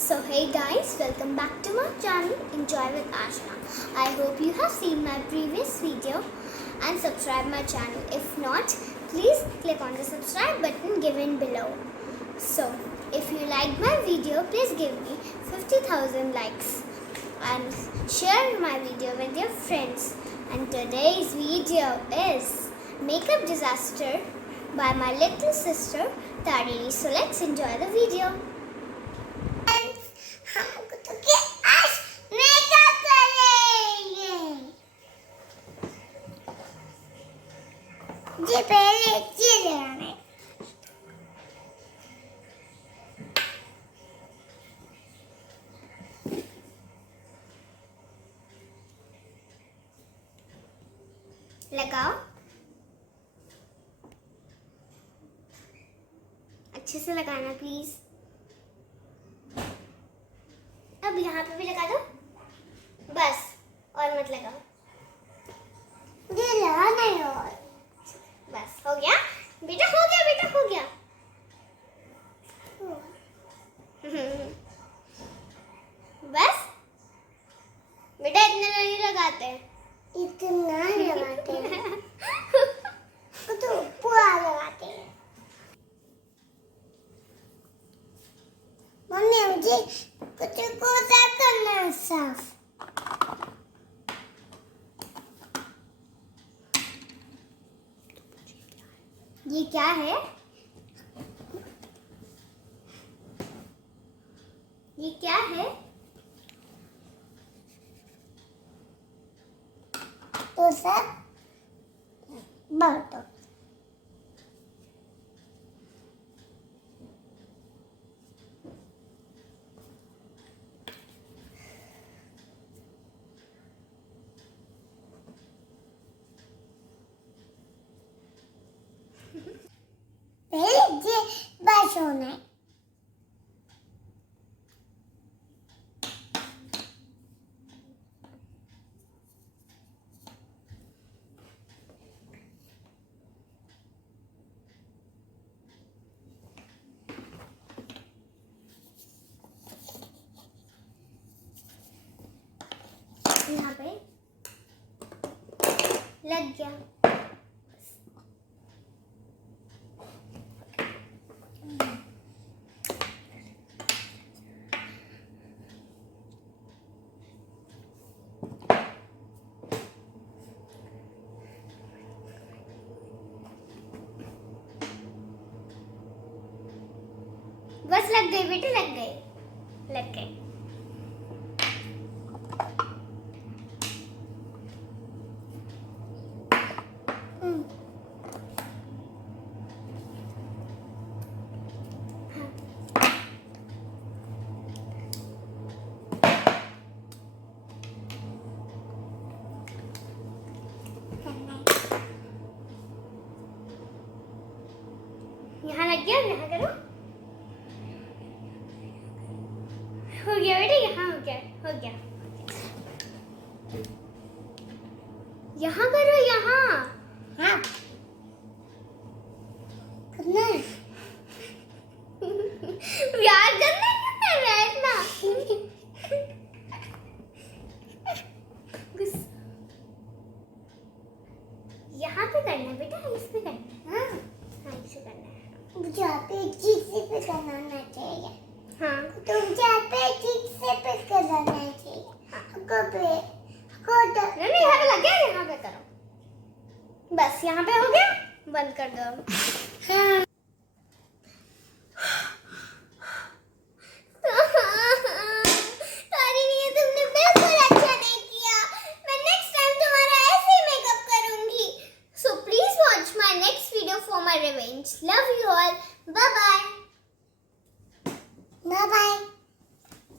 So hey guys, welcome back to my channel Enjoy with Ashna. I hope you have seen my previous video and subscribe my channel. If not, please click on the subscribe button given below. So if you like my video, please give me 50,000 likes and share my video with your friends. And today's video is Makeup Disaster by my little sister Tarini. So let's enjoy the video. आज makeup करेंगे। जी पहले ये लगाना है। लगाओ, अच्छे से लगाना प्लीज। अब यहाँ पे भी लगा दो, बस और मत लगाओ। ये लगाना है और बस हो गया बेटा, हो गया बेटा, हो गया। बस बेटा इतना नहीं लगाते, इतना लगाते हैं। तो पूरा लगाते हैं। मम्मी मुझे कुछ को करना है साफ। ये क्या है? ये क्या है? तो सर बहुत पहले ये बस होना है। यहाँ पे लग गया। बस लग गई बेटे, लग गई, लग गई। यहाँ लग गया, यहाँ करो। हो गया बेटा, यहाँ हो गया, हो गया। यहाँ करो, यहाँ। हाँ करना है। यार करना है, बैठना। यहाँ पे करना है बेटा, इस पे करना है। हाँ हाँ, इस पे करना है। मुझे पे ठीक से करना चाहिए। हाँ तो मुझे पे ठीक से करना चाहिए। को पे को तो नहीं, यहाँ पे लग गया, यहाँ पे करो। बस यहाँ पे हो गया, बंद कर दो। हाँ Revenge. Love you all. Bye bye. Bye bye.